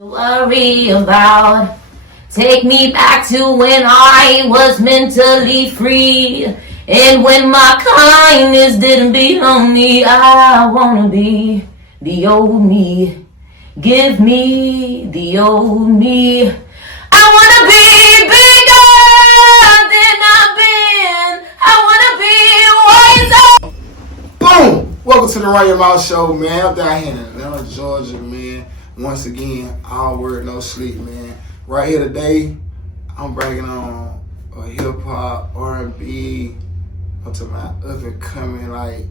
Worry about. Take me back to when I was mentally free. And when my kindness didn't beat on me, I wanna be the old me. Give me the old me. I wanna be bigger than I've been. I wanna be wiser. Boom! Welcome to the Run Your Mouth Show, man. I'm down here in Atlanta, Georgia, man. Once again, all word, no sleep, man. Right here today, I'm bringing on a hip hop, R&B, to my up and coming. Like,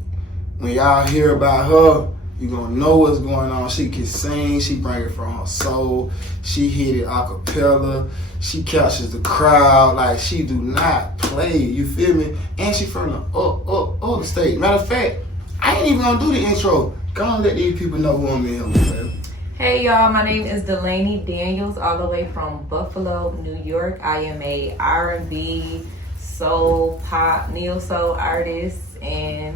when y'all hear about her, you gonna know what's going on. She can sing, she bring it from her soul, she hit it acappella, she captures the crowd, like she do not play, you feel me? And she from the state. Matter of fact, I ain't even gonna do the intro. Go on, let these people know who I'm in here with, baby. Hey y'all, my name is Delaney Daniels, all the way from Buffalo, New York. I am a R&B, soul, pop, neo-soul artist, and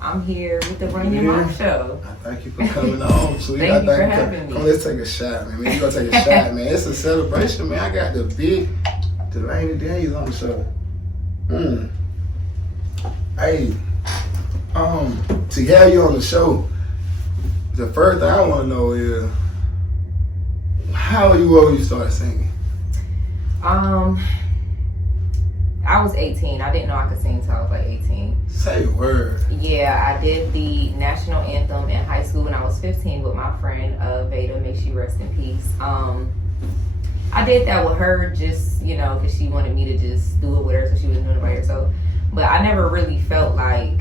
I'm here with the Run Your Mouth Show. I thank you for coming on. Thank you for having me. Come, let's take a shot, man. We gonna take a shot, man. It's a celebration, man. I got the big Delaney Daniels on the show. Hey, to have you on the show, the first thing I want to know is how old you were when you started singing? I was 18. I didn't know I could sing until I was like 18. Say a word. Yeah, I did the national anthem in high school when I was 15 with my friend Veda. May she rest in peace. I did that with her just, because she wanted me to just do it with her, so she wasn't doing it by herself. But I never really felt like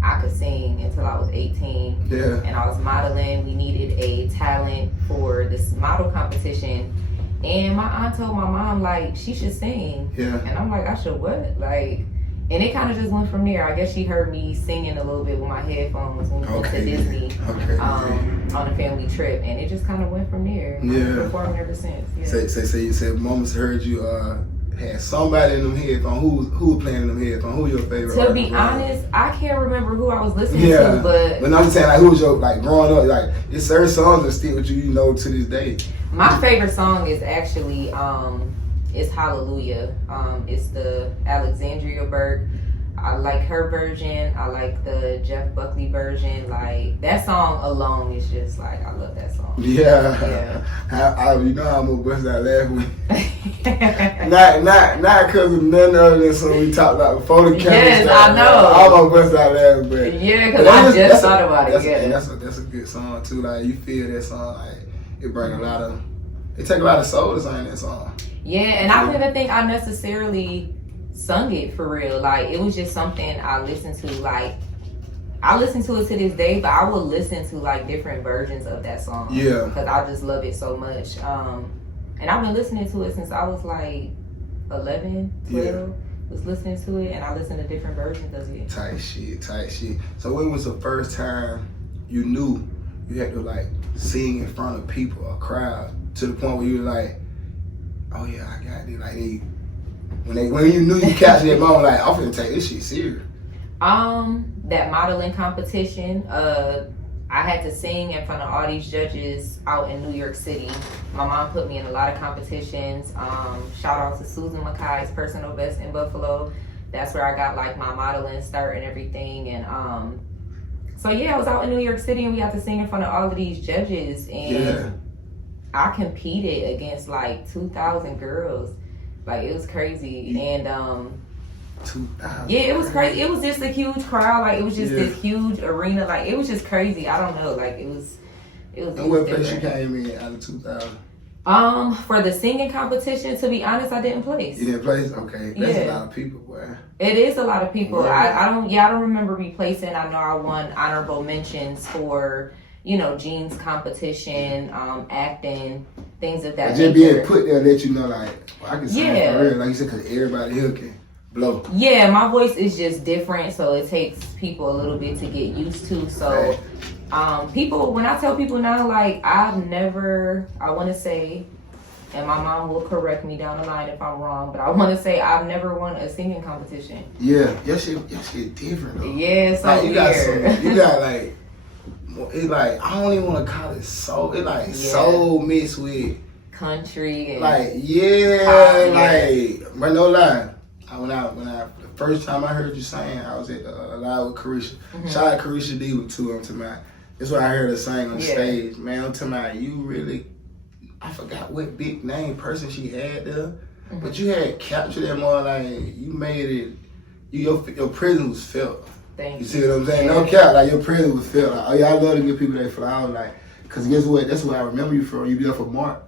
I could sing until I was 18. Yeah. And I was modeling. We needed a talent for this model competition. And my aunt told my mom, like, she should sing. Yeah. And I'm like, I should what? Like, and it kind of just went from there. I guess she heard me singing a little bit with my headphones when we went to Disney on a family trip. And it just kind of went from there. Yeah. I've been performing ever since. Yeah. Say, mom's heard you had somebody in them headphones. Who was playing in them headphones? Who your favorite? To be honest, I can't remember who I was listening to, but I'm just saying, like, who was your, like, growing up, like, it's certain songs that stick with you, to this day. My favorite song is actually it's Hallelujah. It's the Alexandria Burke. I like her version. I like the Jeff Buckley version. Like, that song alone is just like, I love that song. Yeah. I'm gonna bust that laughing. not because of none other than something we talked about before the camera. Yes, I know. I'm gonna bust that laughing, but yeah, because I just thought about it. Yeah, that's a good song too. Like, you feel that song, like, it bring it take a lot of soul to sing that song. Yeah, and I don't even think I necessarily sung it for real. Like, it was just something I listened to. Like, I listen to it to this day, but I will listen to like different versions of that song. Yeah. Because I just love it so much. And I've been listening to it since I was like 11, 12. Yeah. Was listening to it, and I listened to different versions of it. Tight shit. So when was the first time you knew you had to, like, sing in front of people, a crowd, to the point where you were like, oh yeah, I got it. Like, when you knew you catch that moment, like, I'm finna take this shit serious. That modeling competition, I had to sing in front of all these judges out in New York City. My mom put me in a lot of competitions. Shout out to Susan Mackay's Personal Best in Buffalo. That's where I got like my modeling start and everything. And so yeah, I was out in New York City and we had to sing in front of all of these judges. And I competed against like 2,000 girls. Like, it was crazy. And 2,000. yeah, it was crazy. It was just a huge crowd. Like, it was just this huge arena. Like, it was just crazy. I don't know. Like, it was. And what place you came in out of 2,000? For the singing competition, to be honest, I didn't place. You didn't place? Okay, that's a lot of people, boy. It is a lot of people. Yeah. I don't remember me placing. I know I won honorable mentions for, jeans competition, acting, things of that nature. Just being put there, let you know, like, I can sing for real, like you said, because everybody here can blow. Yeah, my voice is just different, so it takes people a little bit to get used to. So, people, when I tell people now, like, I want to say, and my mom will correct me down the line if I'm wrong, but I want to say I've never won a singing competition. Yeah, your shit different though. Yeah, so like, you got like it's like, I don't even want to call it soul. It's like soul mixed with country and like but no lie. When I the first time I heard you sing, I was at live with Carisha. Shout out Carisha D with two. I'm talking about. That's what I heard her sing on stage. Man, I'm talking about you really. I forgot what big name person she had there, but you had captured that more like you made it. Your presence was felt. Thank you. See what I'm saying? No cap, like your presence was felt. Like, oh yeah, I love to give people their flowers, like, cause guess what? That's where I remember you from. You be up for Mark.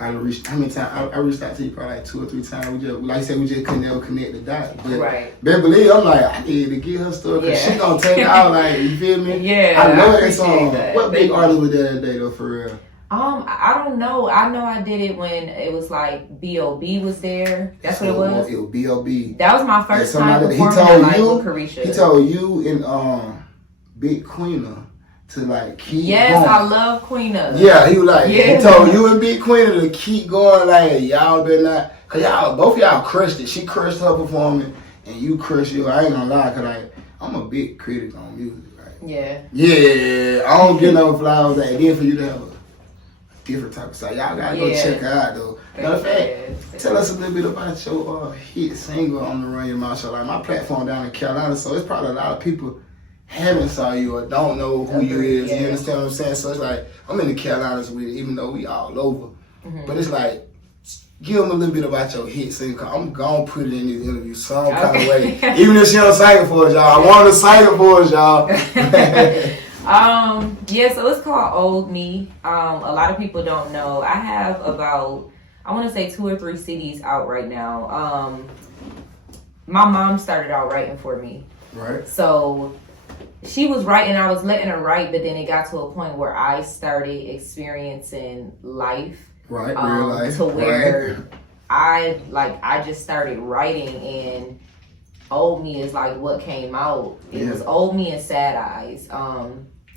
I reached how many times? I reached out to you probably like 2 or 3 times. We just, like I said, we just couldn't ever connect the dots. But better believe, I'm like, I need to get her stuff because she gonna take it out. Like, you feel me? Yeah, I know that song. What big artist was that day though, for real? I don't know. I know I did it when it was like B.O.B. was there. That's what it was? It was B.O.B. That was my first time performing like with Carisha. He told you and Big Queena to like keep going. I love Queena. Yeah, he was like, he told you and Big Queena to keep going, like, y'all better not, cause y'all, both of y'all crushed it. She crushed her performance and you crushed you. I ain't gonna lie, cause like, I'm a big critic on music, right? Yeah, I don't get no flowers, and then for you to have a different type of song. Y'all gotta go check her out though. Matter of fact, tell us a little bit about your hit single on the Run Your Mouth show. Like my platform down in Carolina, so it's probably a lot of people haven't saw you or don't know who you is. You understand what I'm saying? So it's like I'm in the Carolinas with it, even though we all over. But it's like give them a little bit about your hit single. Cause I'm gonna put it in this interview some kind of way, even if she don't sing it for us, y'all. I want her to sing it for us, y'all. So it's called Old Me. A lot of people don't know. I have about, I want to say 2 or 3 CDs out right now. My mom started out writing for me. Right. So she was writing, I was letting her write, but then it got to a point where I started experiencing life. Right, real life. To where I just started writing, and Old Me is like what came out. It was Old Me and Sad Eyes.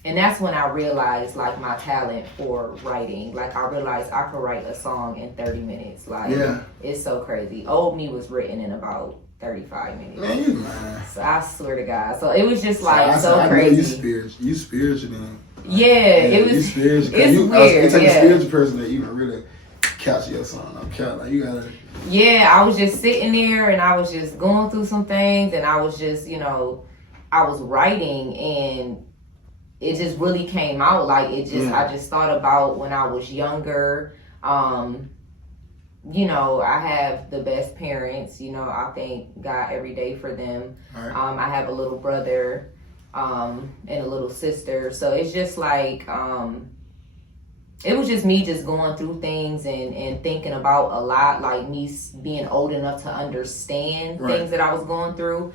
And that's when I realized like my talent for writing. Like I realized I could write a song in 30 minutes. Like it's so crazy. Old Me was written in about 35 minutes. Man, you lying. So I swear to God. So it was just like so crazy. You spiritual then. Yeah, it was. You spiritual. It's weird. It's like a spiritual person that even really capture your song. Like you gotta. Yeah, I was just sitting there and I was just going through some things, and I was just, I was writing, and it just really came out. Like it just, I just thought about when I was younger. I have the best parents. I thank God every day for them. Right. I have a little brother and a little sister. So it's just like, it was just me just going through things and thinking about a lot, like me being old enough to understand things that I was going through.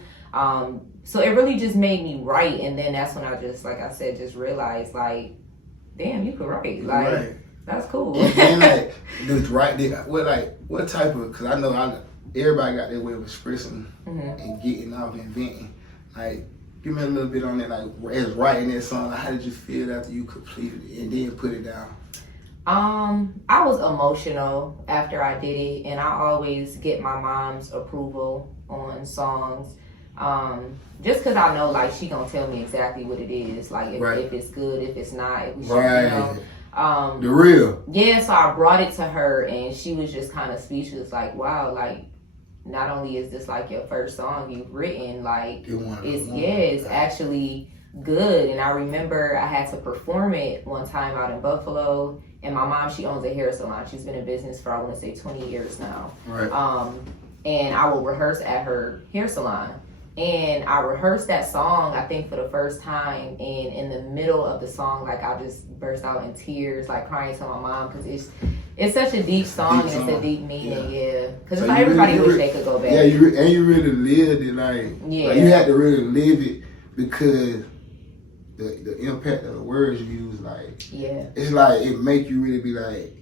So it really just made me write. And then that's when I just, like I said, just realized like, damn, you could write. Like, that's cool. And like, what type of, because I know everybody got their way of expressing and getting out and inventing. Like, give me a little bit on that, like, as writing that song, like, how did you feel after you completed it and then put it down? I was emotional after I did it, and I always get my mom's approval on songs. Just because I know, like, she gonna tell me exactly what it is, like, if it's good, if it's not, if we should, the real. Yeah, so I brought it to her, and she was just kind of speechless, like, wow, like, not only is this like your first song you've written, like, it's actually good. And I remember I had to perform it one time out in Buffalo, and my mom, she owns a hair salon. She's been in business for, I want to say, 20 years now. Right. And I would rehearse at her hair salon. And I rehearsed that song, I think, for the first time. And in the middle of the song, like, I just burst out in tears, like, crying to my mom, because it's such a deep song, and it's a deep meaning, Because so everybody wish they could go back. Yeah, you really lived it, like you had to really live it, because the impact of the words you use, like, it's like, it make you really be like,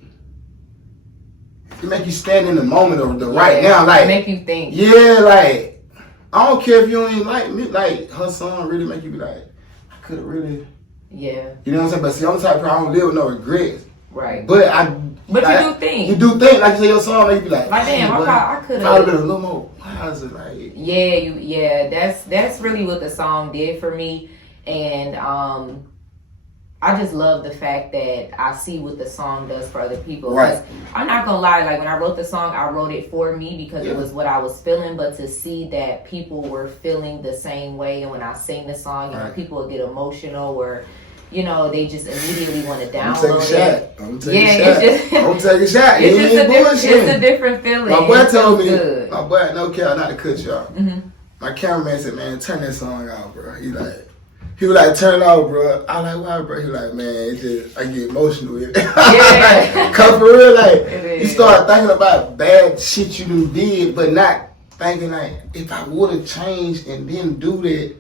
it make you stand in the moment of the right now, like, it make you think. Yeah, like, I don't care if you don't even like me, like, her song really make you be like, I could have really, you know what I'm saying? But see, I'm the type of person, I don't live with no regrets. Right. But you do think. You do think, like you say, your song make you be like, damn, I could have. I would have been a little more positive, like. Yeah, that's really what the song did for me. And I just love the fact that I see what the song does for other people. Right. I'm not gonna lie, like when I wrote the song, I wrote it for me because it was what I was feeling. But to see that people were feeling the same way, and when I sing the song, you know, people will get emotional or, you know, they just immediately want to download it. I'm gonna take a shot. I'm gonna take a shot. It's a different feeling. My boy told me, my boy, no care, not to cut you off. Mm-hmm. My cameraman said, man, turn that song out, bro. He was like, turn it off, bro. I was like, why, bro? He was like, man, it just, I get emotional with it. Yeah. Cause for real, like, you start thinking about bad shit you done did, but not thinking like, if I would have changed and didn't do that,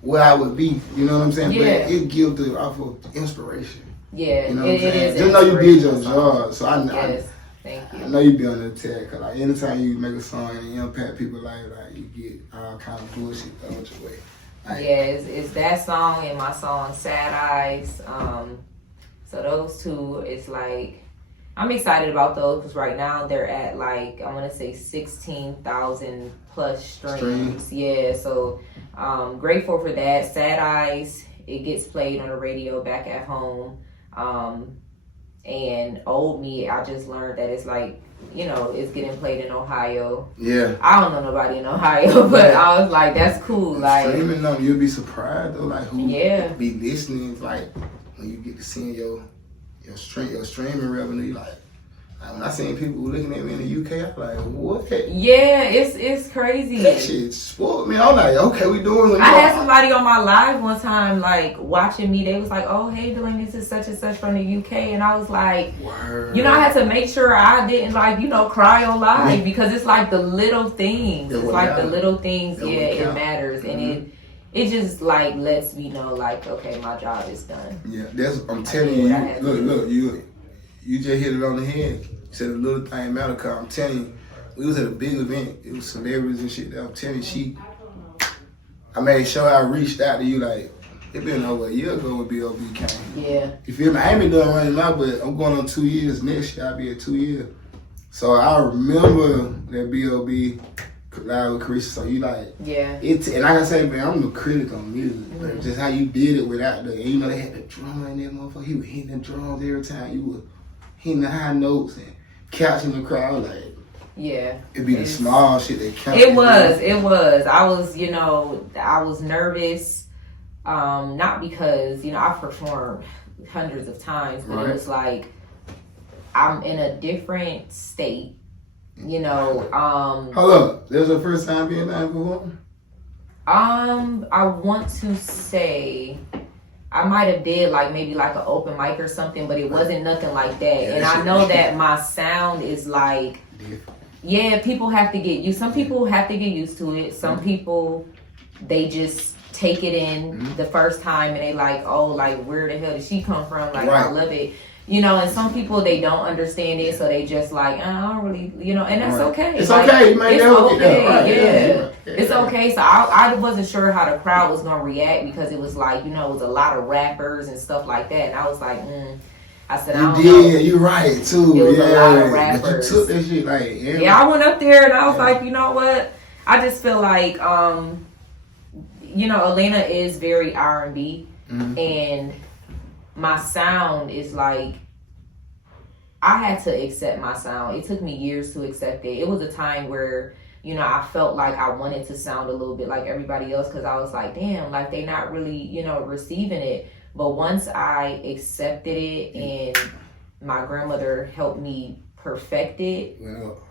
where I would be. You know what I'm saying? Yeah. But it gives the off of inspiration. Yeah, you know it is. Just know you did your job. So Thank you. I know you be on the attack, cause like anytime you make a song and you impact people's life, like you get all kind of bullshit thrown your way. Like, yeah, it's that song and my song Sad Eyes. So those two, it's like I'm excited about those because right now they're at like I want to say 16,000 plus streams. Yeah, so grateful for that. Sad Eyes, it gets played on the radio back at home. And Old Me, I just learned that it's like, you know, it's getting played in Ohio. Yeah. I don't know nobody in Ohio, but I was like, that's cool. Like streaming them, you'll be surprised though, like who be listening, like when you get to see your streaming revenue, like when I seen people looking at me in the UK, I'm like, what? Yeah, it's crazy. That shit spoiled me. I'm like, okay, we doing it. I had somebody on my live one time, like, watching me. They was like, oh, hey, Delaney, this is such and such from the UK. And I was like, word. You know, I had to make sure I didn't, like, you know, cry on live because it's like the little things. It's like the little things, it matters. And it just, like, lets me know, like, okay, my job is done. Yeah, I'm telling you, look, you just hit it on the head. You said a little thing matter, cause I'm telling you, we was at a big event. It was celebrities and shit. I'm telling you, I made sure I reached out to you like, it been over a year ago when B.O.B. came. Yeah. You feel me? I ain't been doing running now, but I'm going on 2 years. Next year, I'll be at 2 years. So I remember that B.O.B. live with Carissa. So you like, and like I say, man, I'm the critic on music. But just how you did it without you know, they had the drummer in there, motherfucker. He was hitting the drums every time. You were hitting the high notes and catching the crowd. Like, it'd be the small shit that counted. It was. I was, you know, I was nervous. Not because, you know, I've performed hundreds of times, but it was like I'm in a different state. You know, hold up. That was your first time being live before? I want to say I might have did like maybe like an open mic or something, but it wasn't nothing like that. And I know that my sound is like, people have to get used. Some people have to get used to it. Some people, they just take it in the first time and they like, oh, like where the hell did she come from? Like I love it. You know, and some people, they don't understand it, so they just like, I don't really, you know, and that's okay. It's like, okay. You might never get that. Right. It's okay. So I wasn't sure how the crowd was going to react because it was like, you know, it was a lot of rappers and stuff like that. And I was like, I said, I don't know. You're right, too. It was a lot of rappers. But you took that shit like, I went up there and I was like, you know what? I just feel like, you know, Elena is very R&B and my sound is like, I had to accept my sound. It took me years to accept it. It was a time where, you know, I felt like I wanted to sound a little bit like everybody else because I was like, damn, like they not really, you know, receiving it. But once I accepted it and my grandmother helped me perfect it,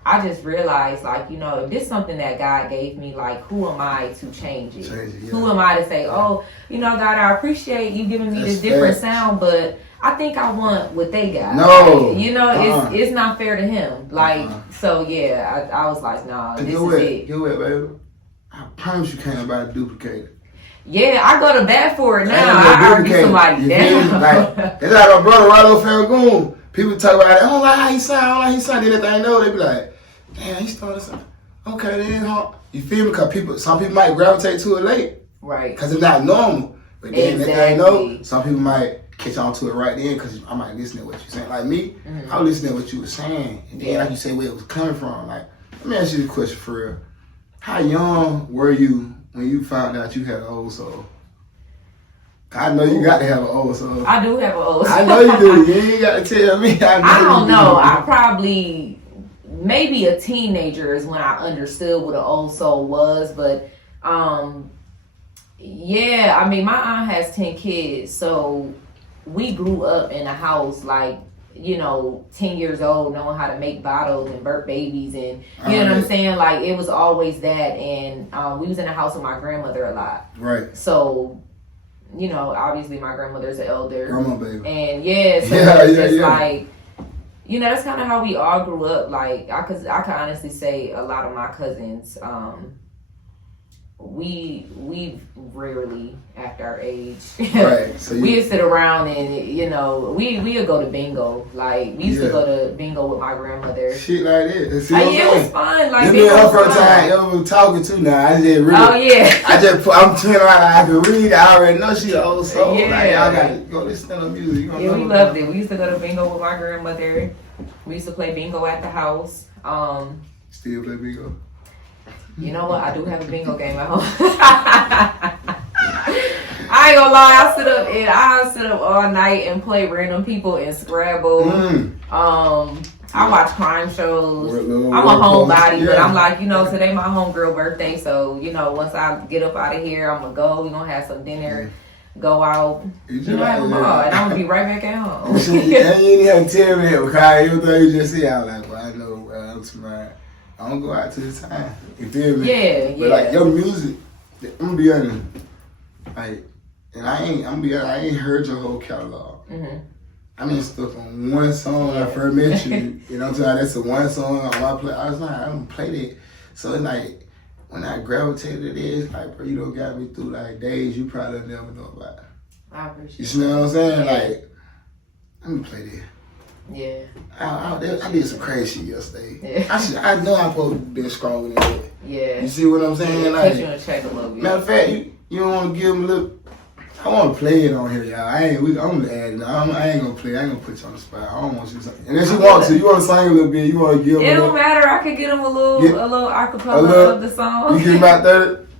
I just realized, like, you know, if this is something that God gave me, like, who am I to change it? Who am I to say, oh, you know, God, I appreciate you giving me this different sound, but I think I want what they got. No. Like, you know, it's not fair to him. Like, so, yeah, I was like, nah, this is it. Get away, baby. I promise you can't nobody duplicate it. Yeah, I go to bat for it now. I argue somebody down. Like, that's like my brother, Rollo Falgoon. People talk about it. I don't like how he sound. Then they know, they be like, damn, he started something. Okay, then, you feel me? Because some people might gravitate to it late. Right. Because it's not normal. But then they know, some people might catch on to it right then because I might listen to what you're saying. Like me, I was listening to what you were saying. And then, like you said, where it was coming from. Like, let me ask you a question for real. How young were you when you found out you had an old soul? I know you got to have an old song. I do have an old song. I know you do. You ain't got to tell me. I don't know. I probably, maybe a teenager is when I understood what an old soul was. But, yeah, I mean, my aunt has 10 kids. So we grew up in a house like, 10 years old, knowing how to make bottles and birth babies. And, you know what I'm saying? Like, it was always that. And we was in the house with my grandmother a lot. Right. So, obviously my grandmother's an elder. Grandma, baby. And it's like, that's kind of how we all grew up. Like, I can honestly say a lot of my cousins, we rarely act our age. Right. So we would sit around and we would go to bingo. Like we used to go to bingo with my grandmother. Shit like that. See it was fun. Like me and her first time ever talking to now. I just really. Oh yeah. I'm twin around. I can read. I already know she old soul. Yeah. Like y'all gotta go listen to music. Yeah, we loved it. We used to go to bingo with my grandmother. We used to play bingo at the house. Still play bingo. You know what? I do have a bingo game at home. I ain't gonna lie. I sit up all night and play random people in Scrabble. I watch crime shows. I'm a homebody, but I'm like, today my homegirl birthday, so once I get up out of here, I'm gonna go. We're gonna have some dinner, go out, have a ball, and I'm gonna be right back at home. You ain't have to tell me that because everything you just said, I was like, well, I know I'm smart. I don't go out to the time. You feel me? Yeah, but like your music, I'm gonna be honest, like, and I ain't heard your whole catalog. Mm-hmm. I been stuck on one song when I first met you. You know what I'm saying? That's the one song on my play. I was like, I don't play that. So it's like, when I gravitated to this, like, bro, you don't got me through like days you probably never know about. I appreciate it. You see what I'm saying? Like, let me play this. Yeah. I did some crazy shit yesterday. Yeah. I know I'm supposed to be stronger than that. Yeah. You see what I'm saying? Yeah, like, put you in check a little bit. Matter of fact, you don't want to give them a little. I want to play it on here, y'all. I'm gonna add it. I ain't gonna play. I ain't gonna put you on the spot. I don't want you to sing. Unless you want to. You want to sing a little bit. You want to give them. It don't matter. I could get them a little acapella of the song. You give about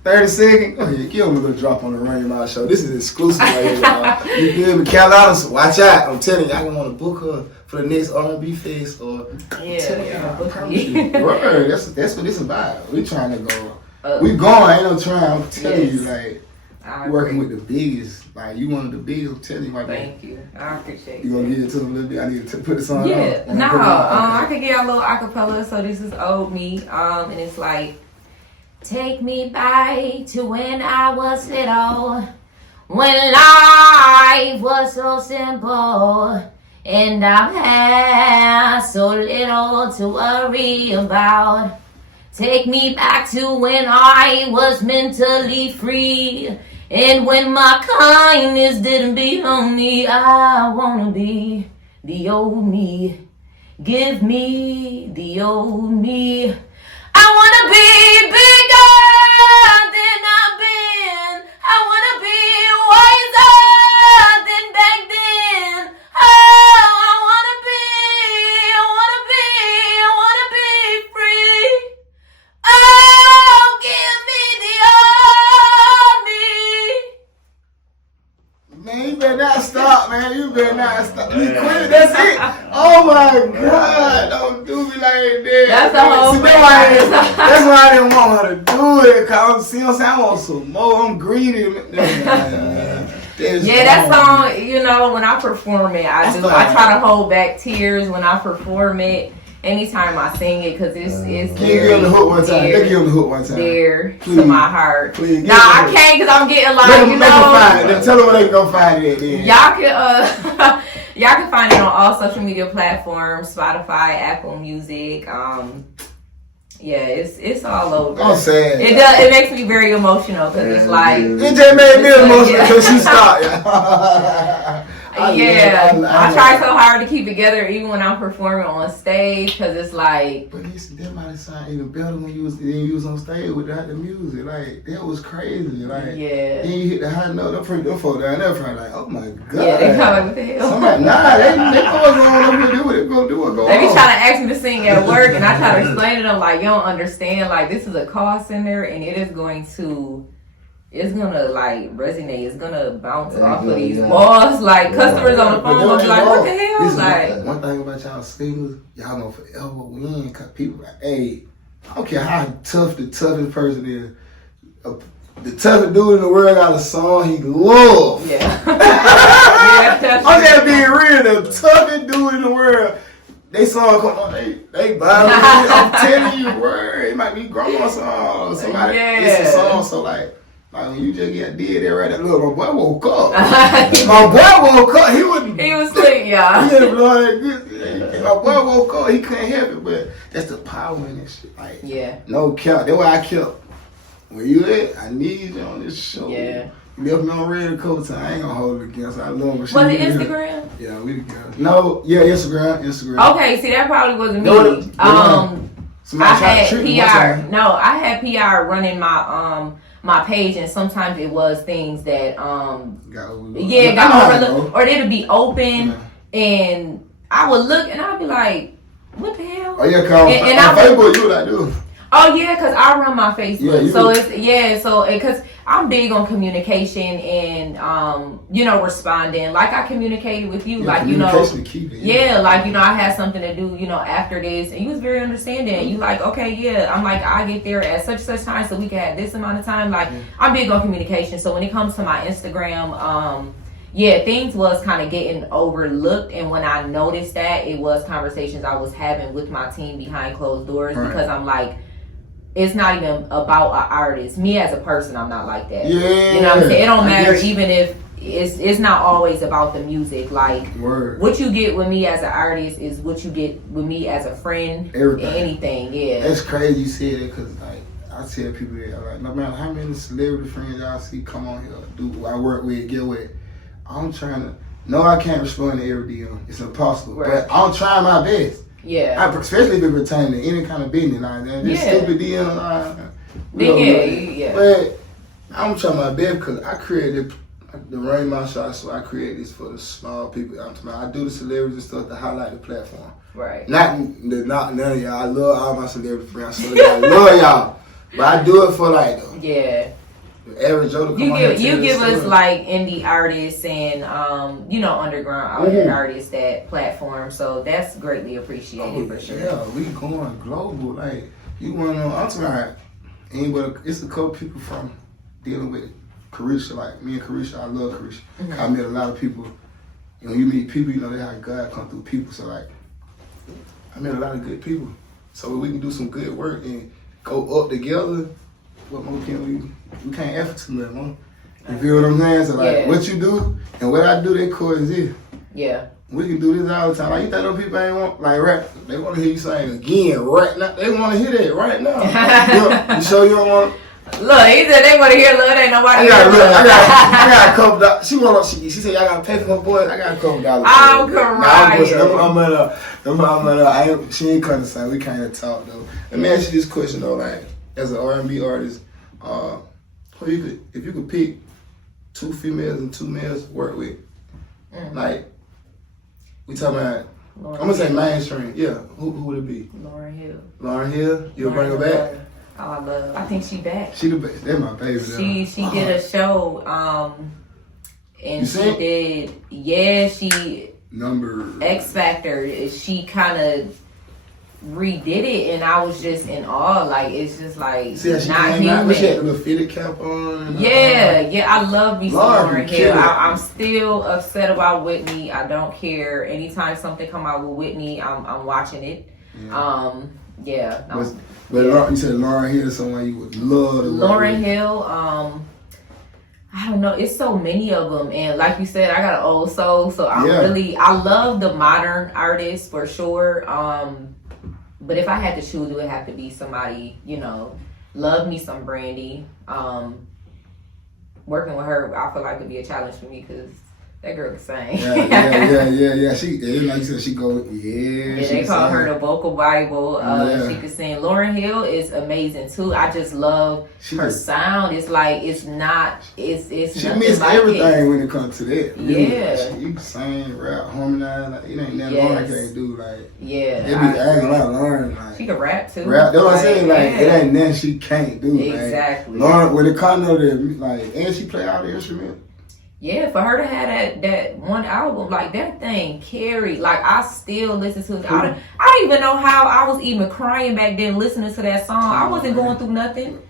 30 seconds. Go ahead, give them a little drop on the Rain Mile Show. This is exclusive right here, y'all. You feel me? Carolina, so watch out. I'm telling you, I can want to book her for the next R&B fest or. Yeah. That's what this about. We trying to go. We going. Ain't no trying. I'm telling you, like. Working with the biggest, like you one of the biggest. I'm telling you, like thank you. I appreciate you. You gonna give it to them a little bit? I need to put the song on. Yeah, no, I could get a little acapella. So this is Old Me, and it's like, take me back to when I was little, when life was so simple, and I've had so little to worry about. Take me back to when I was mentally free. And when my kindness didn't beat on me, I wanna be the old me. Give me the old me. I wanna be bigger than I've been. I wanna be wiser than back then. Oh, I wanna be free. Oh, give me the old me. Man, you better not stop, man. You better not stop. You quit. That's it. Oh my God! Don't do me like that. That's the whole thing. That's why I didn't want her to do it. Cause see what I'm saying? I want some more. I'm greedy. Yeah, that song. When I perform it, I try to hold back tears when I perform it. Anytime I sing it, because it's Can you give them the hook one time? Give them the hook one time. Dear to my heart. Please. Nah, I can't because I'm getting like, find it. Tell them where they can go find it. Then. Y'all can find it on all social media platforms, Spotify, Apple Music. Yeah, it's all over. I'm sad. It makes me very emotional because it's like it just made me emotional because she stopped. I try so hard to keep it together even when I'm performing on stage because it's like. But listen, that might have sounded even better when you was on stage without the music. Like that was crazy. Like then you hit the high note. Them folks down there probably like, oh my God. Yeah, they come with the hell. Somebody, they know what's going on over here. Do what go on. They be trying to ask me to sing at work, and I try to explain to them like, you don't understand. Like this is a call center, and it is going to it's gonna like resonate. It's gonna bounce off of these walls. Like customers on the phone gonna be like, "What the hell?" Like one thing about y'all singles, y'all gonna forever win. Cause people like, hey, I don't care how tough the toughest person is. The toughest dude in the world got a song he love. Yeah. I'm just being real. The toughest dude in the world. They song come on, they vibe. I'm telling you, word. It might be grandma's song or somebody. It's a song, so like when you just did that right there, look, my boy woke up. My boy woke up. He was asleep, y'all. He had blood that good. My boy woke up. He couldn't help it, but that's the power in this shit. Like, no count. That's why I kept. Where you at? I need you on this show. Yeah. You left me on red coat, I ain't gonna hold it against her. I love her. Was it Instagram? Yeah, we together. No, yeah, Instagram. Okay, see that probably wasn't me. I had PR. No, I had PR running my page, and sometimes it was things that got overlooked, or it'd be open, and I would look and I'd be like, what the hell? Oh yeah, cause on Facebook you what I do. Oh yeah, cause I run my Facebook, so cause I'm big on communication and responding. Like I communicated with you, like I had something to do, after this, and you was very understanding. You like, okay, I'm like, I get there at such time, so we can have this amount of time. Like I'm big on communication, so when it comes to my Instagram, things was kind of getting overlooked, and when I noticed that, it was conversations I was having with my team behind closed doors, because I'm like, it's not even about an artist. Me as a person, I'm not like that. Yeah. You know what I'm saying? It don't matter even if it's not always about the music. Like what you get with me as an artist is what you get with me as a friend. Anything, That's crazy you said it, because like I tell people that, like, no matter how many celebrity friends y'all see come on here, do I work with, get with, I'm trying to. No, I can't respond to every DM. It's impossible. Right. But I'm trying my best. Yeah. Especially if it pertains to any kind of business like that. This stupid DM. But I'm trying my best, because I created the Rain My Shot, so I created this for the small people. I do the celebrities and stuff to highlight the platform. Right. Not none of y'all. I love all my celebrity friends. I love y'all. But I do it for like the average Joe to come you give us like indie artists and underground artists that platform, so that's greatly appreciated for sure. Yeah, we going global. Like you want to know, I'm talking anybody. It's a couple people from dealing with Carisha, like me and Carisha. I love Carisha. I met a lot of people. You meet people, they how God come through people. So like, I met a lot of good people. So we can do some good work and go up together. What more can we? We can't effort too much, man. You feel what I'm saying? So like, what you do and what I do, that coexist. Yeah. We can do this all the time. Like, you think those people ain't want, like, rap? They want to hear you sing again right now. They want to hear that right now. You sure you don't want? Look, he said they want to hear love. Ain't nobody. I got a couple dollars. She said I got to pay for my boys. I got a couple dollars. I'm crying. She ain't coming to sing. We can't talk though. Let me ask you this question though, like, as an R&B artist, if you could pick 2 females and 2 males to work with, like, we talking about, I'm gonna say mainstream. Yeah, who would it be? Lauryn Hill. You'll bring her back? Oh, I think she back. She the best. That's my favorite. She did a show, and she did. She X Factor. She kind of redid it, and I was just in awe. Like, it's just like not human. She had a little fitted cap on. I love me some Lauryn Hill. I'm still upset about Whitney. I don't care. Anytime something come out with Whitney, I'm watching it. But you said Lauryn Hill is someone you would love to work Lauryn Hill, I don't know. It's so many of them, and like you said, I got an old soul, so I love the modern artists for sure. But if I had to choose, it would have to be somebody, love me some Brandy. Working with her, I feel like would be a challenge for me because That girl can sing. Yeah. She, like you said, she go, yeah. They call her the vocal Bible. She can sing. Lauryn Hill is amazing too. I just love her sound. It's like it's not. It's she nothing missed like everything when it comes to that. Yeah, you can sing, rap, harmonize. Like, it ain't nothing Lauryn can't do. Like yeah, they be acting like Lauryn. Like she can rap too. Rap. That's what I'm saying. Like it ain't nothing she can't do. Exactly. Like, Lauryn, when it comes to the like, and she play all the instruments. Yeah, for her to have that one album, like that thing carried. Like I still listen to it. I don't even know how I was even crying back then listening to that song. I wasn't going through nothing.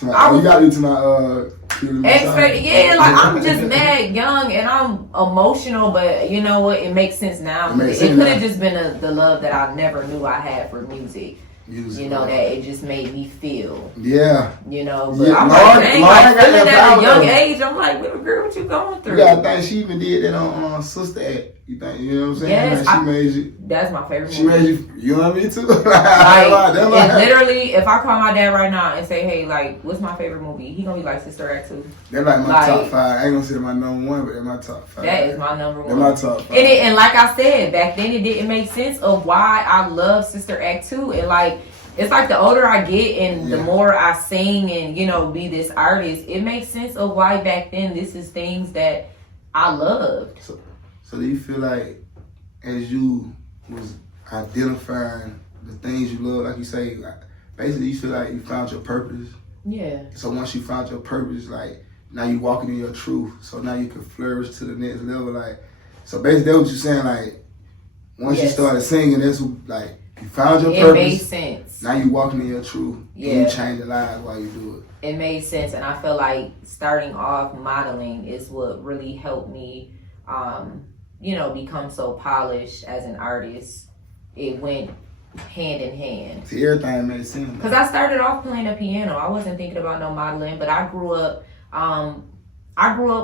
You got to my yeah, like I'm just mad young and I'm emotional, but you know what? It makes sense now. It could have just been the love that I never knew I had for music. You know, that it just made me feel. Yeah. You know, but I'm like, dang, like feeling at a young age, I'm like, girl, what you going through? Yeah, I think she even did that on Sister Act. You think, you know what I'm saying? Yes, like she made you. That's my favorite movie. She made you, you know what I mean, too? like, literally, if I call my dad right now and say, hey, like, what's my favorite movie? He gonna be like Sister Act 2. They're like my top 5. I ain't gonna say my number 1, but they're my top 5. That is my number 1. They're my top 5. And like I said, back then it didn't make sense of why I love Sister Act 2. And like, it's like the older I get and the more I sing and, you know, be this artist, it makes sense of why back then this is things that I loved. So do you feel like as you was identifying the things you love, like you say, like, basically you feel like you found your purpose? Yeah. So once you found your purpose, like now you walking in your truth. So now you can flourish to the next level. Like, so basically that's what you're saying, like once you started singing, that's what, like, you found your purpose. It made sense. Now you walking in your truth. Yeah. And you change the lives while you do it. It made sense, and I feel like starting off modeling is what really helped me, you know, become so polished as an artist. It went hand in hand. See, everything made sense. Because I started off playing the piano. I wasn't thinking about no modeling, but I grew up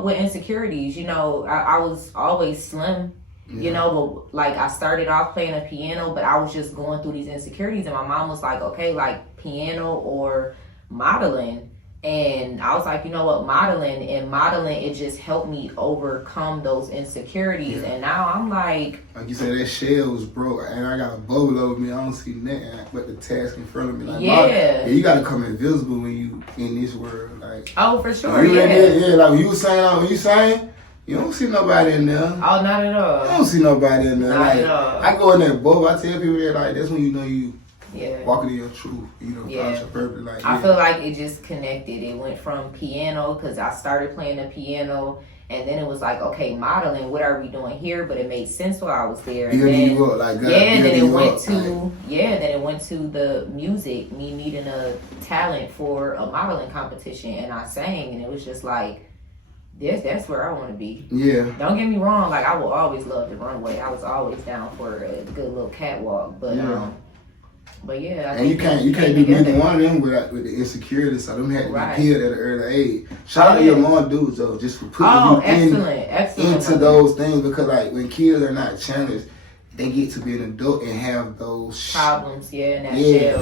with insecurities. You know, I was always slim. Yeah. You know, but like I started off playing a piano, but I was just going through these insecurities, and my mom was like, okay, like piano or modeling. And I was like, you know what, modeling, it just helped me overcome those insecurities. And now I'm like you said, that shell was broke and I got a bubble over me. I don't see nothing but the task in front of me. Like, you gotta come invisible when you in this world. Like, oh, for sure. Like when you sang, you don't see nobody in there. Oh, not at all. I don't see nobody in there. Not at all. I go in there bubble. I tell people that, like, that's when you know you Yeah. Walking in your truth, you know, found your purpose. Like, I feel like it just connected. It went from piano, because I started playing the piano, and then it was like, okay, modeling, what are we doing here? But it made sense while I was there. And then, then it went to the music, me needing a talent for a modeling competition, and I sang, and it was just like, that's where I want to be. Yeah. Don't get me wrong, like, I will always love the runway. I was always down for a good little catwalk, but yeah, and you can't do neither one of them with the insecurity. So them had to be killed at an early age. Shout out to your mom dudes though, just for putting you into those things, because like when kids are not challenged, they get to be an adult and have those problems. Like,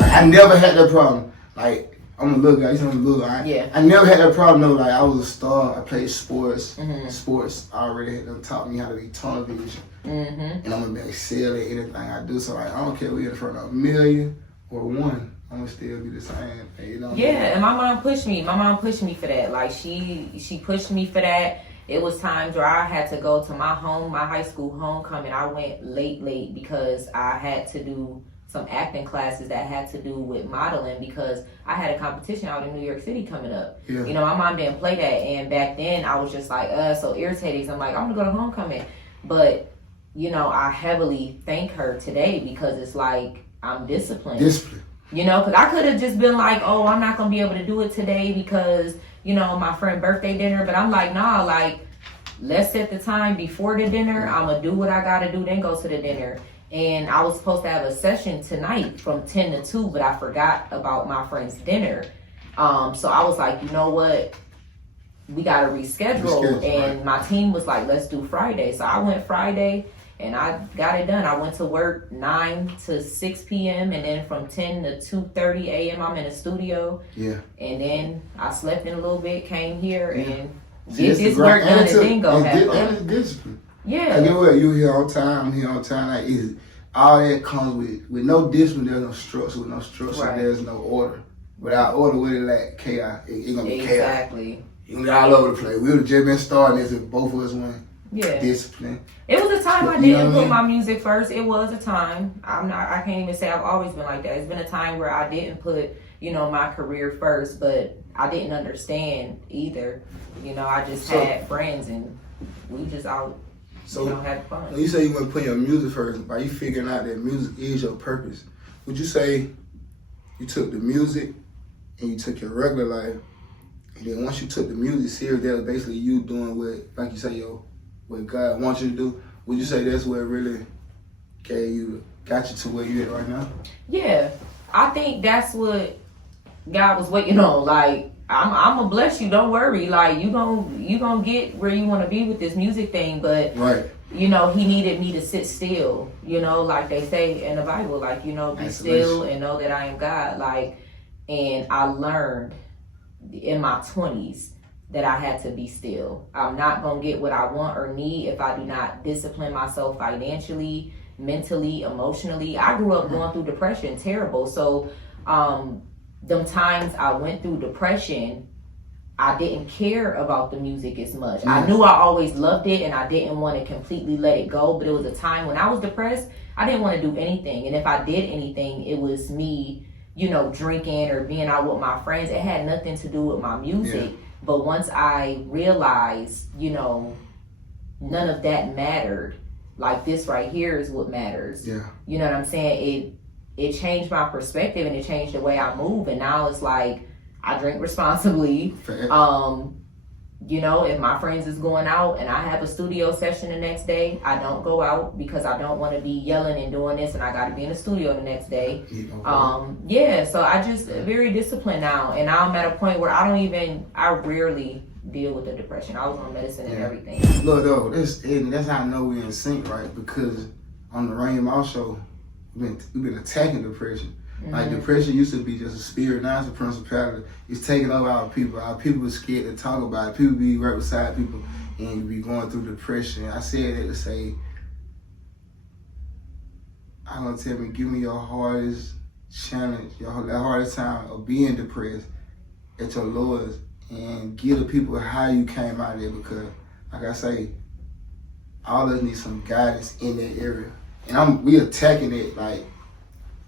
I never had that problem. Like, I'm a little guy. I'm a little guy. I never had that problem though. Like, I was a star. I played sports. Sports already had them taught me how to be tunnel vision. And I'm gonna excel at anything I do. So like, I don't care if we're in front of 1 million or 1. I'm gonna still be the same. You know? Yeah, and my mom pushed me. My mom pushed me for that. Like, she pushed me for that. It was times where I had to go to my high school homecoming. I went late because I had to do some acting classes that had to do with modeling, because I had a competition out in New York City coming up. Yeah. You know, my mom didn't play that, and back then I was just like, so irritated. So I'm like, I'm gonna go to homecoming. But, you know, I heavily thank her today, because it's like, I'm disciplined. You know, because I could have just been like, oh, I'm not gonna be able to do it today because, you know, my friend's birthday dinner. But I'm like, nah, like, let's set the time before the dinner. I'm gonna do what I gotta do, then go to the dinner. And I was supposed to have a session tonight from 10 to 2, but I forgot about my friend's dinner. So I was like, you know what? We got to reschedule. And my team was like, let's do Friday. So I went Friday and I got it done. I went to work 9 to 6 p.m. And then from 10 to 2:30 a.m. I'm in the studio. Yeah. And then I slept in a little bit, came here and get this work done and then go have fun. And it's discipline. Yeah. I get what you here on time, I'm here on time. Like all that comes with no discipline. There's no structure. With no structure, Right. there's no order. Without order, with it like chaos, it's gonna be chaos. Exactly. You're gonna be all over the place. We would have just been starting this if both of us went discipline. It was a time I didn't put my music first. It was a time. I can't even say I've always been like that. It's been a time where I didn't put, my career first, but I didn't understand either. I just had friends and we just out, had fun. When you say you want to put your music first, by you figuring out that music is your purpose, would you say you took the music and you took your regular life, and then once you took the music serious, that was basically you doing what, like you say, what God wants you to do? Would you say that's what really got you to where you at right now? Yeah, I think that's what God was waiting on. Like, I'm gonna bless you. Don't worry. Like, you gonna get where you want to be with this music thing. But right. He needed me to sit still. Like they say in the Bible. Like, be still and know that I am God. Like, and I learned in my 20s that I had to be still. I'm not gonna get what I want or need if I do not discipline myself financially, mentally, emotionally. I grew up going through depression, terrible. So, them times I went through depression, I didn't care about the music as much. I knew I always loved it and I didn't want to completely let it go, but it was a time when I was depressed, I didn't want to do anything. And if I did anything, it was me, drinking or being out with my friends. It had nothing to do with my music. Yeah. But once I realized, none of that mattered, like this right here is what matters. Yeah. You know what I'm saying? It changed my perspective and it changed the way I move. And now it's like, I drink responsibly. If my friends is going out and I have a studio session the next day, I don't go out because I don't want to be yelling and doing this and I got to be in the studio the next day. So I just very disciplined now. And now I'm at a point where I rarely deal with the depression. I was on medicine and everything. Look, though, that's how I know we're in sync, right? Because on the Rain Mouse show, we've been attacking depression. Mm-hmm. Like, depression used to be just a spirit, now it's a principality. It's taking over our people. Our people are scared to talk about it. People be right beside people and be going through depression. I said that to say, I'm gonna tell me, give me your hardest challenge, the hardest time of being depressed at your lowest, and give the people how you came out of there. Because, like I say, all of us need some guidance in that area. And we attacking it like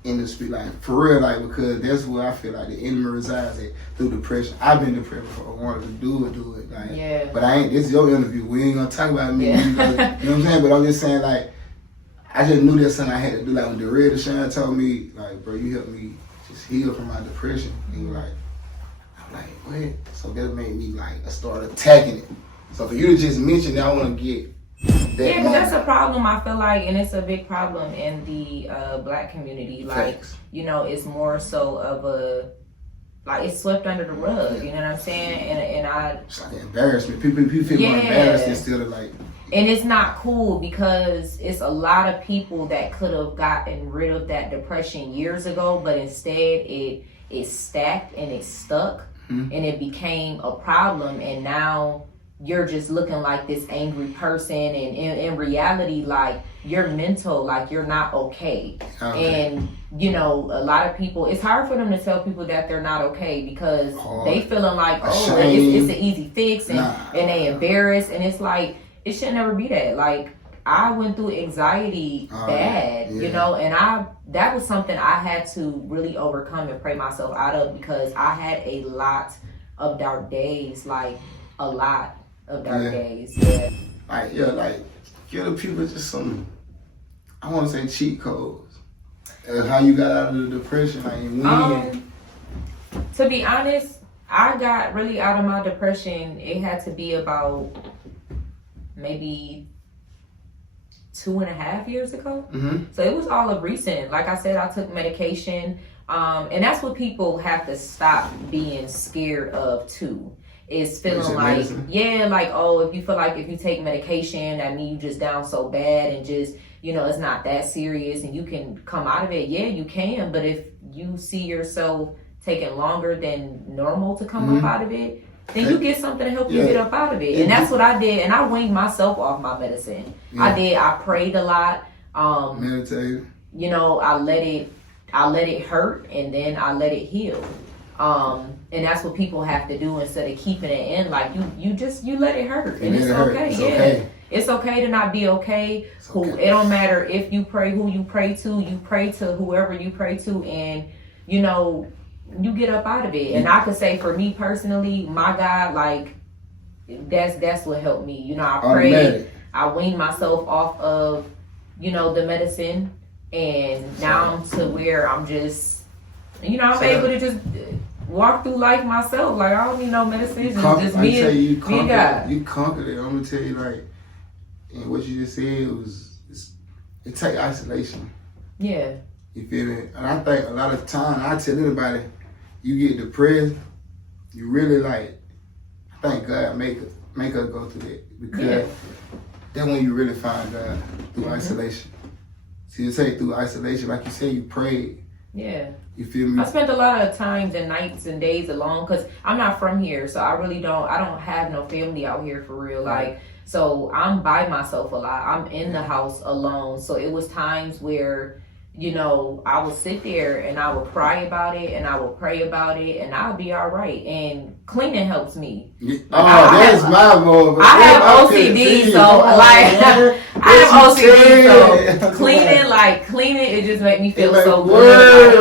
in the street, like for real, like, because that's where I feel like the enemy resides at, through depression. I've been depressed before. I wanted to do it, like, but I ain't. This is your interview. We ain't gonna talk about me. You know what I'm saying? But I'm just saying, like, I just knew that's something I had to do. Like when Delaney told me, like, bro, you helped me just heal from my depression. And like, I'm like, what? So that made me like start attacking it. So for you to just mention that, I want to get. Because that's a problem, I feel like, and it's a big problem in the Black community. Like, it's more so of a, like, it's swept under the rug, you know what I'm saying? And it's like embarrassment. People feel more embarrassed instead of like. And it's not cool because it's a lot of people that could have gotten rid of that depression years ago, but instead it stacked and it stuck, and it became a problem, and now you're just looking like this angry person, and in reality, like, you're mental, like, you're not okay. And a lot of people, it's hard for them to tell people that they're not okay because they feeling like, it's an easy fix, and they embarrassed, and it's like, it should never be that. Like, I went through anxiety bad, and that was something I had to really overcome and pray myself out of, because I had a lot of dark days, like a lot of dark days. Like give the people just some, I want to say, cheat codes. How you got out of the depression, like, when? To be honest, I got really out of my depression. It had to be about maybe 2.5 years ago. So it was all of recent. Like I said, I took medication, and that's what people have to stop being scared of too. Is feeling like, medicine? If you feel like if you take medication, that means you just down so bad and just, it's not that serious and you can come out of it. Yeah, you can. But if you see yourself taking longer than normal to come up out of it, then you get something to help you get up out of it. And that's what I did. And I weaned myself off my medicine. I prayed a lot. Meditate. You know, I let it hurt, and then I let it heal. And that's what people have to do instead of keeping it in. Like you let it hurt, and it's okay. It's okay. It's okay to not be okay. It don't matter if you pray, who you pray to. You pray to whoever you pray to, and you know, you get up out of it. And I could say for me personally, my God, like that's what helped me. You know, I prayed. I weaned myself off of, you know, the medicine, and now I'm to where I'm just, you know, I'm able to just walk through life myself. Like I don't need no medicine. It's just me and God. You conquered it. I'm gonna tell you, like, and what you just said it take isolation. Yeah. You feel me? And I think a lot of time I tell anybody, you get depressed, you really like, I think God make us go through that, because that's when you really find God, through isolation. So you take through isolation, like you said, you prayed. Yeah. You feel me? I spent a lot of times and nights and days alone, because I'm not from here, so I don't have no family out here for real. Like, so I'm by myself a lot. I'm in the house alone. So it was times where, you know, I would sit there and I would cry about it and I would pray about it and I'll be all right. And cleaning helps me. That's my move. I have OCD, so like I have OCD, so cleaning, it just make me feel so good.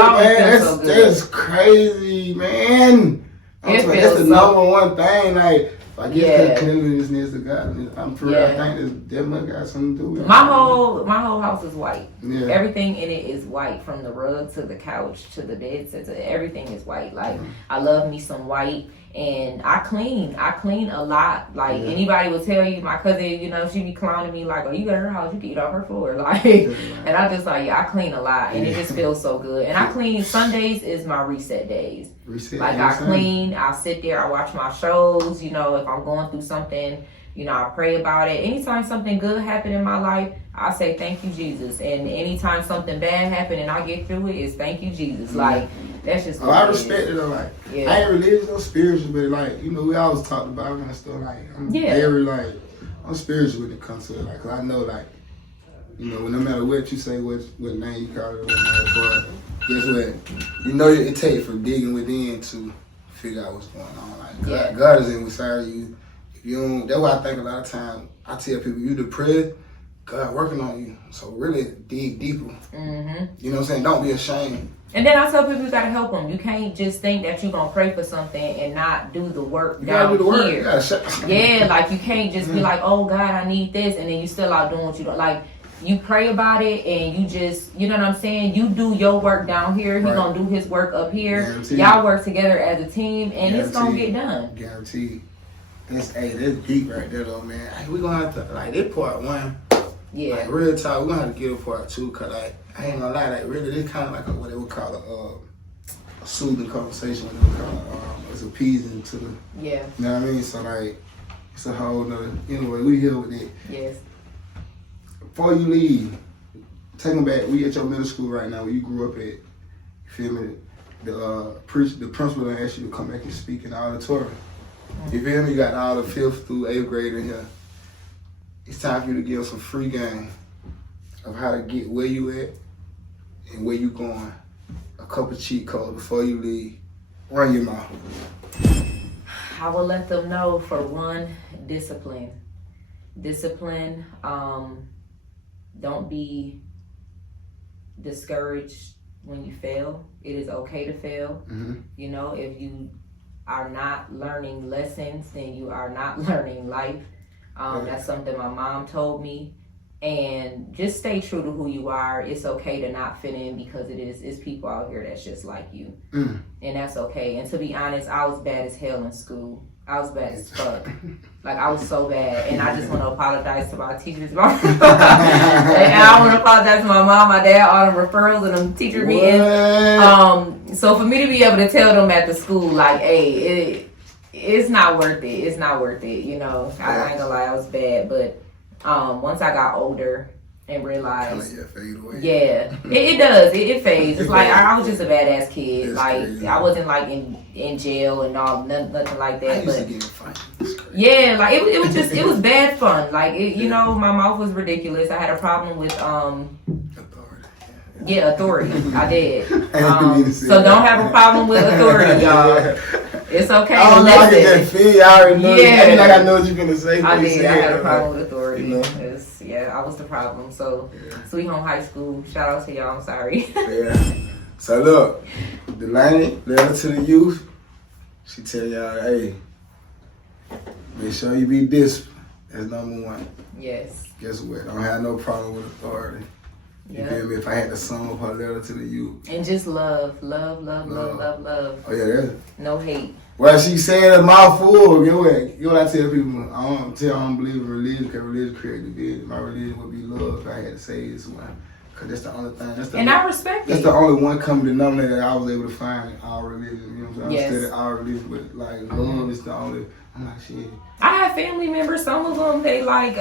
That's crazy, man. That's the number one thing. Like, I guess cleanliness needs to God. I'm for real. I think that must got something to do with it. My whole house is white. Yeah. Everything in it is white, from the rug to the couch to the bed to everything is white. Like I love me some white, and I clean a lot. Like anybody will tell you, my cousin, you know, she be clowning me like, "Oh, you got her house, you can eat off her floor." Like, and I just like, I clean a lot, and it just feels so good. And I clean. Sundays is my reset days. I clean, I sit there, I watch my shows, you know, if I'm going through something, you know, I pray about it. Anytime something good happened in my life, I say thank you, Jesus. And anytime something bad happened and I get through it, it's thank you, Jesus. Like, that's just I respect it though. Like, I ain't religious or spiritual, but like, you know, we always talk about it and stuff. Like, I'm very like, I'm spiritual when it comes to it. Like, 'cause I know, like, you know, no matter what you say, what name you call it, but guess what? You know, it takes from digging within to figure out what's going on. Like, God is inside you. If you don't, that's why I think a lot of times I tell people, you depressed, God working on you. So really dig deeper. You know what I'm saying? Don't be ashamed. And then I tell people you gotta help them. You can't just think that you're gonna pray for something and not do the work down here. Like you can't just be like, oh God, I need this, and then you still out doing what you don't like. You pray about it and you just, you know what I'm saying? You do your work down here. He gonna do his work up here. Guaranteed. Y'all work together as a team, and it's gonna get done. Guaranteed. That's deep right there though, man. Hey, we gonna have to, like, this part one. Yeah. Like, real talk, we're gonna have to get a part two, cause like, I ain't gonna lie, like really, this kind of like what they would call a soothing conversation. What they would call it's appeasing to the. Yeah. You know what I mean? So like, it's a whole nother. Anyway, we here with it. Yes. Before you leave, take them back. We at your middle school right now where you grew up at. You feel me? The principal asked you to come back and speak in the auditorium. You feel me? You got all the 5th through 8th grade in here. It's time for you to give some free game of how to get where you at and where you going. A couple cheat codes before you leave. Run your mouth. I will let them know, for one, discipline. Discipline. Don't be discouraged when you fail. It is okay to fail. You know, if you are not learning lessons, then you are not learning life. That's something my mom told me. And just stay true to who you are. It's okay to not fit in, because it's people out here that's just like you. And that's okay. And to be honest, I was bad as hell in school. I was bad as fuck. Like, I was so bad. And I just want to apologize to my teachers. And I want to apologize to my mom, my dad, all the referrals and them teacher meetings. So for me to be able to tell them at the school, like, hey, it's not worth it. It's not worth it, you know. I ain't gonna lie, I was bad. But once I got older and realize, fade away. Yeah, it does. It fades. It's like I was just a badass kid. That's like crazy. I wasn't like in jail and all nothing like that. I used But to get in fights. yeah, like it was just it was bad fun. Like you know, my mouth was ridiculous. I had a problem with authority. I did. So don't have a problem with authority, y'all. It's okay. I don't know. I can just feel you. I already know. Yeah. I like I know what you're gonna say. I did. I had a problem with authority. You know? I was the problem. So, Sweet Home High School. Shout out to y'all. I'm sorry. Yeah. So look, Delaney, letter to the youth. She tell y'all, hey, make sure you be disciplined. That's number one. Yes. Guess what? Don't have no problem with authority. You feel me? If I had to sum up her letter to the youth. And just love. Oh yeah, that's No hate. well, she saying a mouthful. Get what I tell people. I don't believe in religion because religion creates division. My religion would be love if I had to say this one. Because that's the only thing. I respect That's it. the only one common denominator that I was able to find in our religion. You know what I'm saying? Yes. I studied our religion, but like love is the only. I'm like, shit. I have family members. Some of them, they like,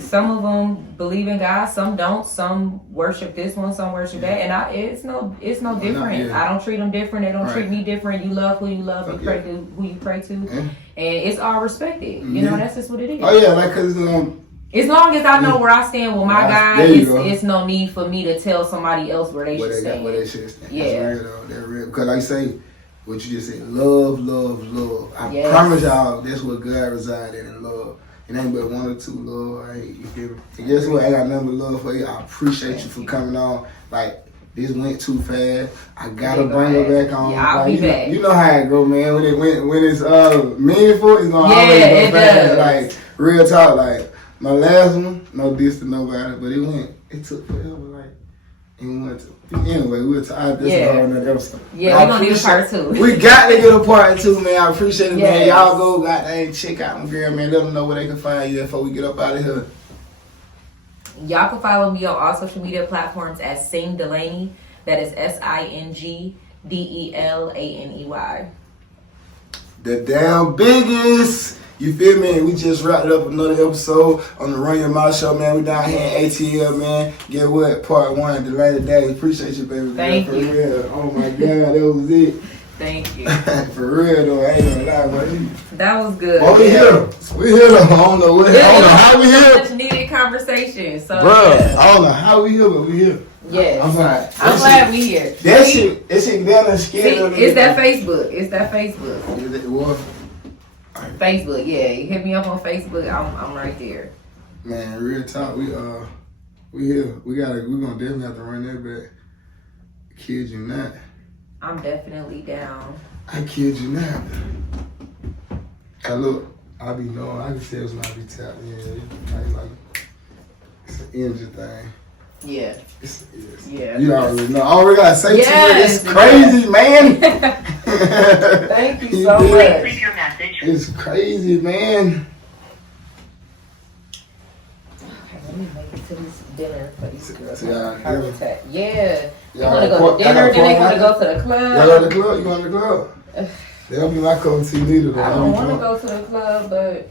some of them believe in God. Some don't. Some worship this one. Some worship that. And it's no different. I don't treat them different. They don't treat me different. You love who you love. You pray to who you pray to. And it's all respected. You know, that's just what it is. Oh yeah, like cause as long as I know where I stand with my guy, there you go. it's no need for me to tell somebody else where they should stand. Where they should stand. Yeah. That's real though. That's real. Because like I say, what you just said, love. I Yes. promise y'all, that's what God resides in love. It ain't but one or two love. I hate you feel me? And guess what? I got nothing but love for you. I appreciate you for coming on. Like, this went too fast. I gotta bring her back on. Yeah, I'll like, be back. You know how it go, man. When it's meaningful, it's gonna always it go fast. does. Like, real talk, like my last one, no diss to nobody, but it took forever, like, and we went to. Anyway, we'll talk. This is a whole nother episode. Yeah, we're gonna need a part two. We got to get a part two, man. I appreciate it, man. Yes. Y'all go, goddamn, check out my girl, man. Let them know where they can find you before we get up out of here. Y'all can follow me on all social media platforms as Sing Delaney. That is SINGDELANEY. The damn biggest. You feel me? We just wrapped up another episode on the Run Your Mouth Show, man. We down here in ATL, man. Get what? Part 1, Delaney Day. Appreciate you, baby. Thank girl, you. For real. Oh my God, that was it. Thank you. For real though, I ain't gonna lie, buddy. That was good. Oh, we here. We here though. I don't know how we here. Much needed conversation. So, Bruh, yeah. I don't know how we here, but we here. Yes. I'm fine. I'm glad we here. That shit down there scared. It's that Facebook. Is it what? Facebook, yeah. You hit me up on Facebook. I'm right there. Man, real talk. We here. We're gonna definitely have to run that back. Kid you not. I'm definitely down. I kid you not. Look, I be knowing. I can tell when I be tapped. Like it's an energy thing. Yeah. Yeah. You already know. I already gotta say to you, Yes, it's crazy, man. Thank you so much. Leave your message. It's crazy, man. Okay, let me make it to this dinner for these girls. Yeah. Yeah. They Y'all wanna go got to dinner, then they wanna y'all go to the club. go to the club? You going to the club? They don't be my cup of tea neither, though. I don't want to go to the club, but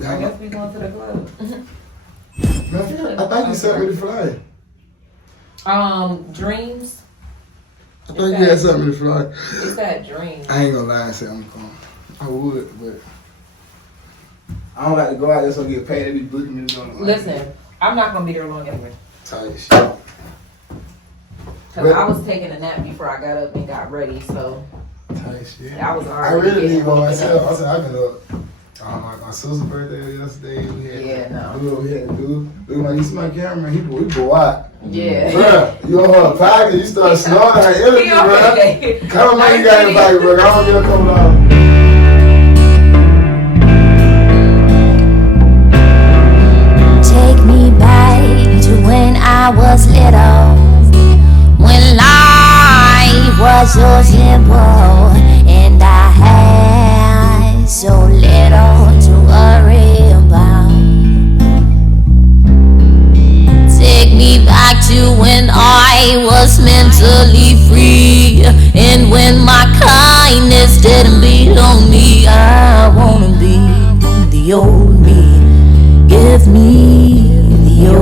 I Y'all- guess we going to the club. Man, I thought you sent me the flyer. Dreams. I thought you had something to fly. It's that dream. I ain't gonna lie and say I'm going. I would, but I don't like to go out there so I get paid. They be booking me to go. Listen, I'm not gonna be there long anyway. Tight shit. Cause I was taking a nap before I got up and got ready, so Tight shit. I was I already. really need one getting myself. I woken said I've been up. My sister's birthday yesterday. We had Yeah, no. do what we had to do. Look, like, you see my camera, we go out. up. Yeah. Bruh, you on her pocket, you start snoring like energy, He bruh. okay. Come on, man, you got your pocket, bro. I don't give a couple dollars. Take me back to when I was little, when life was so simple, and I had so little to worry about. Take me back to when I was mentally free, and when my kindness didn't beat on me. I wanna be the old me. Give me the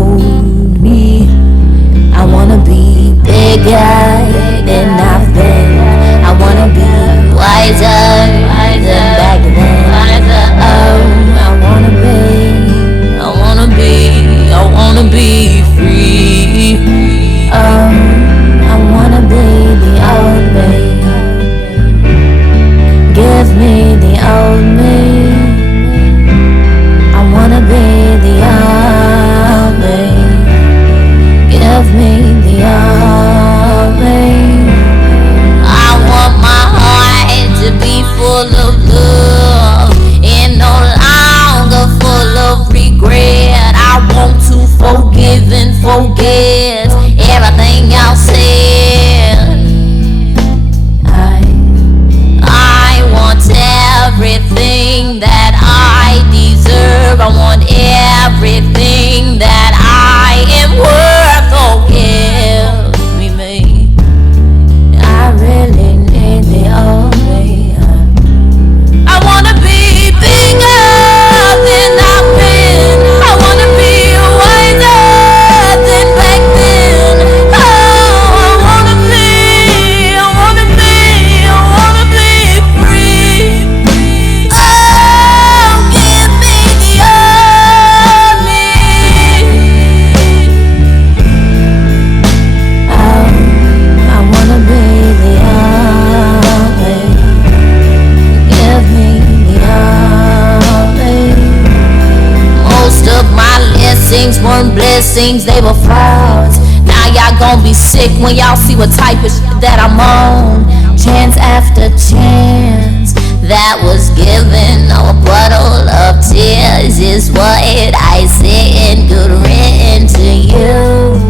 seems they were frauds. Now y'all gon' be sick when y'all see what type of shit that I'm on. Chance after chance that was given, a puddle of tears is what I said. Good written to you.